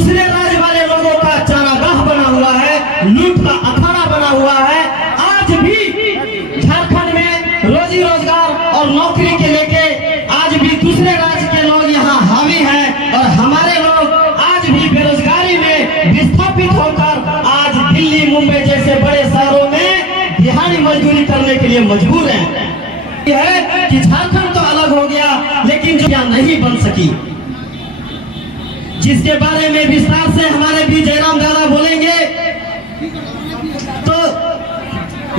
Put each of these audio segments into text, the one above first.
दूसरे राज्य वाले लोगों का चारागाह बना हुआ है, लूट का अखाड़ा बना हुआ है। आज भी झारखंड में रोजी रोजगार और नौकरी के लेके आज भी दूसरे राज्य के लोग यहाँ हावी हैं और हमारे लोग आज भी बेरोजगारी में विस्थापित होकर आज दिल्ली मुंबई जैसे बड़े शहरों में दिहाड़ी मजदूरी करने के लिए मजबूर हैं। यह है कि झारखंड तो अलग हो गया लेकिन जो यहाँ नहीं बन सकी, जिसके बारे में विस्तार से हमारे भी जयराम दादा बोलेंगे। तो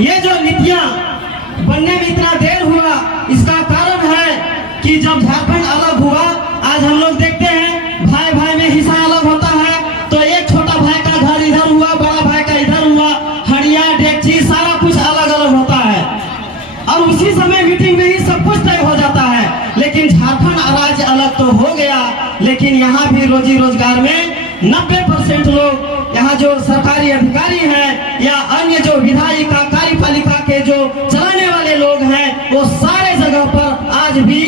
ये जो नीतियां बनने में इतना देर हुआ, इसका कारण है कि जब झारखंड अलग हुआ, आज हम लोग देखते हैं भाई भाई में हिस्सा अलग होता है, तो एक छोटा भाई का घर इधर हुआ, बड़ा भाई का इधर हुआ, हड़िया डेगची सारा कुछ अलग अलग होता है और उसी समय मीटिंग में ही सब कुछ तय हो जाता है। लेकिन झारखंड राज्य अलग तो हो गया, लेकिन यहाँ भी रोजी रोजगार में 90% लोग यहाँ जो सरकारी अधिकारी हैं या अन्य जो विधायिका कार्यपालिका के जो चलाने वाले लोग हैं, वो सारे जगह पर आज भी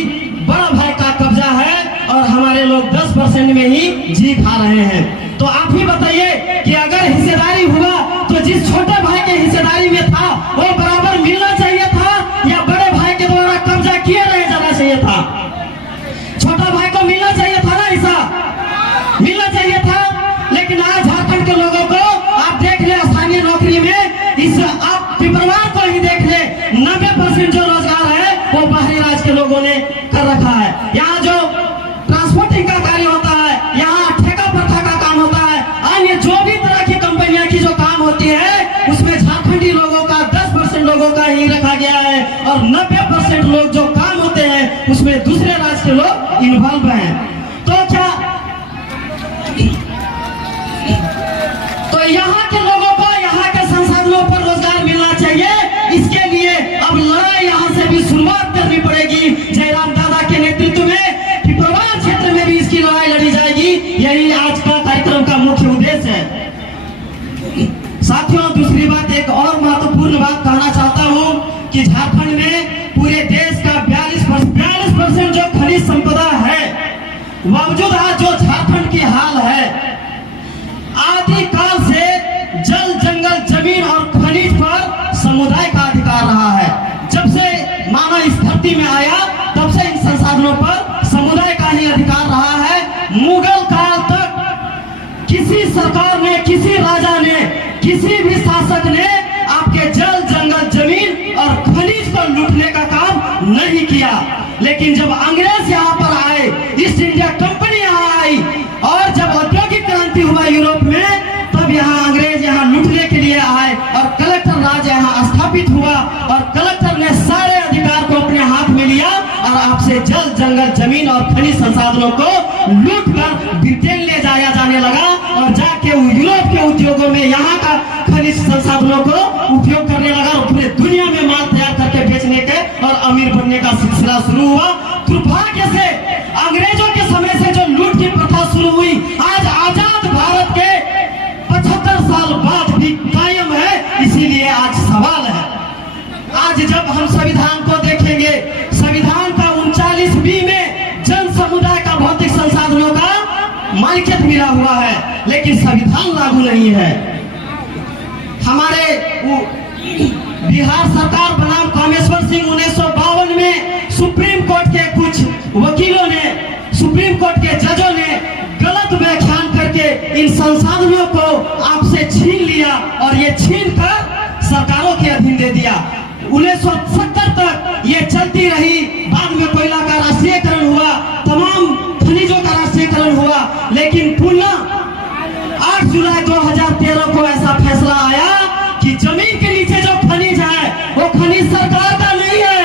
बड़ा भाई का कब्जा है और हमारे लोग 10% में ही जी खा रहे हैं। तो आप ही बताइए कि अगर हिस्सेदारी हुआ तो जिस छोटे भाई के हिस्सेदारी में था वो बराबर मिलना चाहिए था या बड़े भाई के द्वारा कब्जा किए रह जाना चाहिए था? छोटा भाई को मिलना चाहिए था ना, हिस्सा मिलना चाहिए था। लेकिन आज झारखंड के लोगों को आप देख ले, स्थानीय नौकरी में इस आप पिपरवार को ही देख ले, 90% जो रोजगार है वो बाहरी राज्य के लोगों ने कर रखा है। यहाँ जो ट्रांसपोर्टिंग का कार्य होता है, यहाँ ठेका प्रथा का काम होता है, अन्य जो भी तरह की कंपनियां की जो काम होती है उसमें झारखंडी लोगों का 10% लोगों का ही रखा गया है और 90% लोग जो काम होते हैं उसमें दूसरे राज्य के लोग इन्वॉल्व हैं। तो क्या तो यहाँ के लोगों को यहाँ के संसाधनों पर रोजगार मिलना चाहिए। इसके लिए अब लड़ाई यहाँ से भी शुरुआत करनी पड़ेगी। जयराम दादा के नेतृत्व में पिपरवार क्षेत्र में भी इसकी लड़ाई लड़ी जाएगी। यही आज का कार्यक्रम का मुख्य उद्देश्य है। साथियों, दूसरी बात, एक और महत्वपूर्ण बात कहना चाहता हूँ कि झारखंड में पूरे देश का 42% जो खनिज संपदा है, बावजूद आज जो झारखंड की हाल है, आदिकाल से जल जंगल जमीन और खनिज पर समुदाय का अधिकार रहा है। जब से मानव इस धरती में आया तब से इन संसाधनों पर समुदाय का ही अधिकार रहा है। मुगल काल तक किसी सरकार ने, किसी राजा ने, किसी भी शासक ने आपके जल जंगल जमीन और खनिज पर लूटने का काम नहीं किया। लेकिन जब अंग्रेज यहाँ पर आए, ईस्ट इंडिया कंपनी यहाँ आई और जब औद्योगिक क्रांति हुआ यूरोप में, तब यहाँ अंग्रेज यहाँ लूटने के लिए आए और कलेक्टर राज यहाँ स्थापित हुआ और कलेक्टर ने सारे अधिकार को अपने हाथ में लिया और आपसे जल जंगल जमीन और खनिज संसाधनों को लूट कर ब्रिटेन ले जाया जाने लगा और जाके यूरोप के उद्योगों में यहाँ का खनिज संसाधनों को उपयोग करने लगा और पूरे दुनिया में माल तैयार करके बेचने के और अमीर बनने का सिलसिला शुरू हुआ। दुर्भाग्य से अंग्रेजों के समय से जो लूट की प्रथा शुरू हुई, आज आजाद भारत के 75 साल बाद भी कायम है। इसीलिए आज सवाल है, आज जब हम संविधान को देखेंगे, संविधान का 39B में जन समुदाय का भौतिक संसाधनों का मालिकियत मिला हुआ है, लेकिन संविधान लागू नहीं है। हमारे बिहार सरकार बनाम कामेश्वर सिंह 1952 में सुप्रीम कोर्ट के कुछ वकीलों ने, सुप्रीम कोर्ट के जजों ने गलत व्याख्यान करके इन संसाधनों को आपसे छीन लिया और ये छीन कर सरकारों के अधीन दे दिया। 1970 तक ये चलती रही। बाद में कोयला का राष्ट्रीयकरण हुआ, तमाम खनिजों का राष्ट्रीयकरण हुआ, लेकिन पुनः 8 जुलाई 2013 को ऐसा फैसला आया कि जमीन के नीचे जो खनिज है वो खनिज सरकार का नहीं है,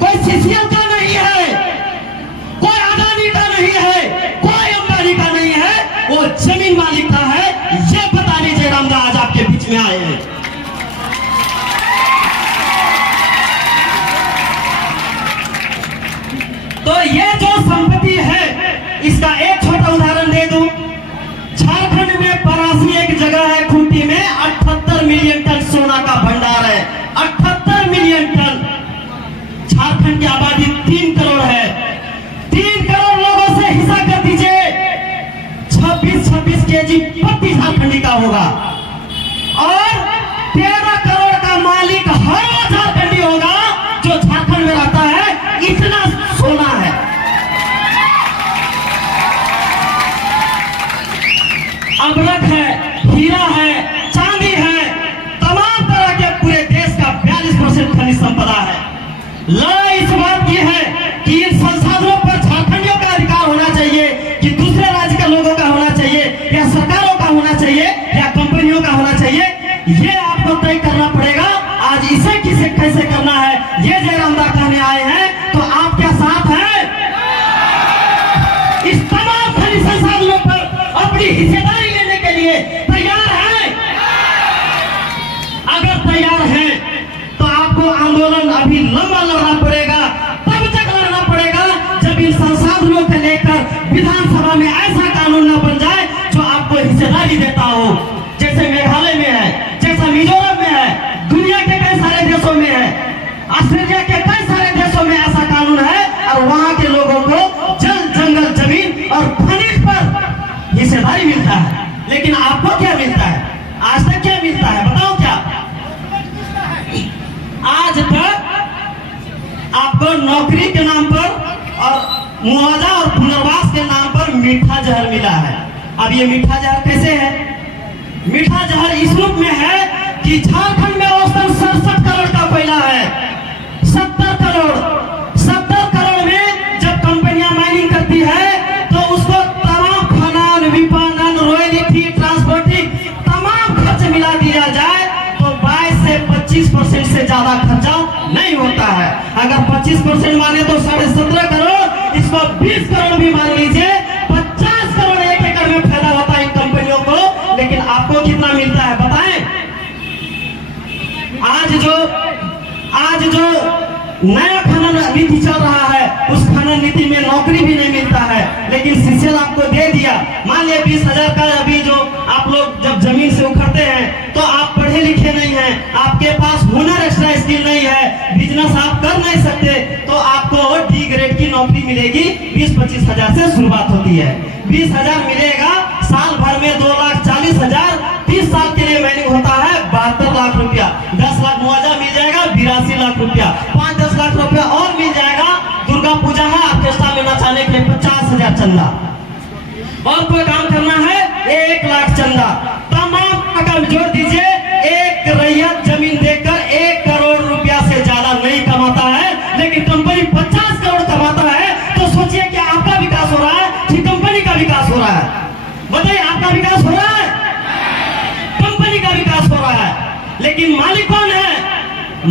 कोई सीसीएल का नहीं है, कोई अदानी का नहीं है, कोई अंबानी का नहीं है, वो जमीन मालिक का है। ये बताने जयराम दा आज आपके बीच में आए हैं। तो ये जो संपत्ति है, इसका एक छोटा उदाहरण दे दूं। झारखंड में परासी एक जगह है, खूंटी में 78 मिलियन टन सोना का भंडार है। 78 मिलियन टन। झारखंड की आबादी 3 करोड़ है। 3 करोड़ लोगों से हिसाब कर दीजिए, 26 साथ है? इस तमाम खनिज संसाधनों पर अपनी हिस्सेदारी लेने के लिए तैयार है? अगर तैयार है तो आपको आंदोलन अभी लंबा लड़ना पड़ेगा, तब तक लड़ना पड़ेगा जब इन संसाधनों को लेकर विधानसभा में ऐसा कानून न बन जाए जो आपको हिस्सेदारी देता हो, जैसे मेघालय में है, जैसा मिजोरम में है, दुनिया के कई सारे देशों में है, ऑस्ट्रेलिया के कई सारे देशों में ऐसा कानून है, और वहां के लोगों को जल जंगल जमीन और खनिज पर हिस्सेदारी मिलता है। लेकिन आपको क्या मिलता है? आज तक क्या मिलता है बताओ? क्या आज तक आपको नौकरी के नाम पर और मुआवजा और पुनर्वास के नाम पर मीठा जहर मिला है। अब ये मीठा जहर कैसे है? मीठा जहर इस रूप में है कि झारखंड में औसतन 67 करोड़ का कोयला है। 70 करोड़ में जब कंपनियां माइनिंग करती है तो उसको तमाम खनन, विपणन, रॉयल्टी, ट्रांसपोर्टिंग तमाम खर्च मिला दिया जाए तो 22 से 25% से ज्यादा खर्चा नहीं होता है। अगर 25% माने तो 17.5 करोड़, इसको 20 करोड़ भी मान लीजिए, 50 करोड़ एक एकड़ में फायदा होता है इन कंपनियों को। लेकिन आपको कितना मिलता है बताएं? आज जो नया खनन नीति चल रहा है उस खनन नीति में नौकरी भी नहीं मिलता है, लेकिन सीसीएल आपको दे दिया। मान लिया 20,000 का अभी जो आप लोग जब जमीन से उखड़ते हैं तो आप पढ़े लिखे नहीं हैं, आपके पास हुनर, एक्स्ट्रा स्किल नहीं है, बिजनेस आप कर नहीं सकते, तो आपको डी ग्रेड की नौकरी मिलेगी। 20-25 हजार से शुरुआत होती है। 20,000 मिलेगा, साल भर में 2,40,000, 30 साल के लिए मैनिंग होता है 72 लाख रुपया। 10 लाख मुआवजा मिल जाएगा, 82 लाख रुपया, 5-10 लाख रुपया और मिल जाएगा। दुर्गा पूजा है, ऑर्केस्ट्रा में नचाने के लिए 50,000 चंदा, और कोई काम करना है 1 लाख चंदा। तमाम रकम जोड़ दीजिए, एक रैयत जमीन देकर 1 करोड़ रुपया से ज्यादा नहीं कमाता है, लेकिन कंपनी 50 करोड़ कमाता है। तो सोचिए कि आपका विकास हो रहा है कि कंपनी का विकास हो रहा है? बताइए, आपका विकास हो रहा है? कंपनी का विकास हो रहा है। लेकिन मालिक कौन है?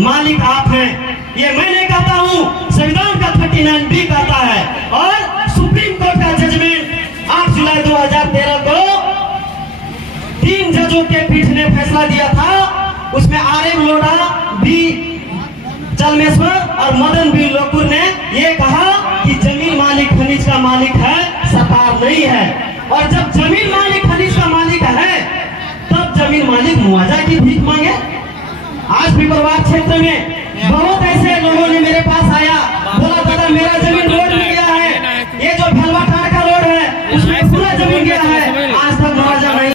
मालिक आप हैं। ये मैं नहीं कहता हूं, संविधान का 39B कहता है, और सुप्रीम कोर्ट का जजमेंट 8 जुलाई 2013 को 3 जजों के पीठ ने फैसला दिया था। उसमें RM लोढ़ा, बी चलमेश्वर और मदन बी लोकुर ने यह कहा कि जमीन मालिक खनिज का मालिक है, सरकार नहीं है। और जब जमीन मालिक खनिज का मालिक है तब जमीन मालिक मुआवजा की भीख मांगे। आज भी बर्बाद क्षेत्र में बहुत ऐसे लोगों ने मेरे पास आया, बोला दादा मेरा जमीन रोड में गया है, ये जो भलवाटार का रोड है उसमें पूरा जमीन गया है, आज तक मुआवजा नहीं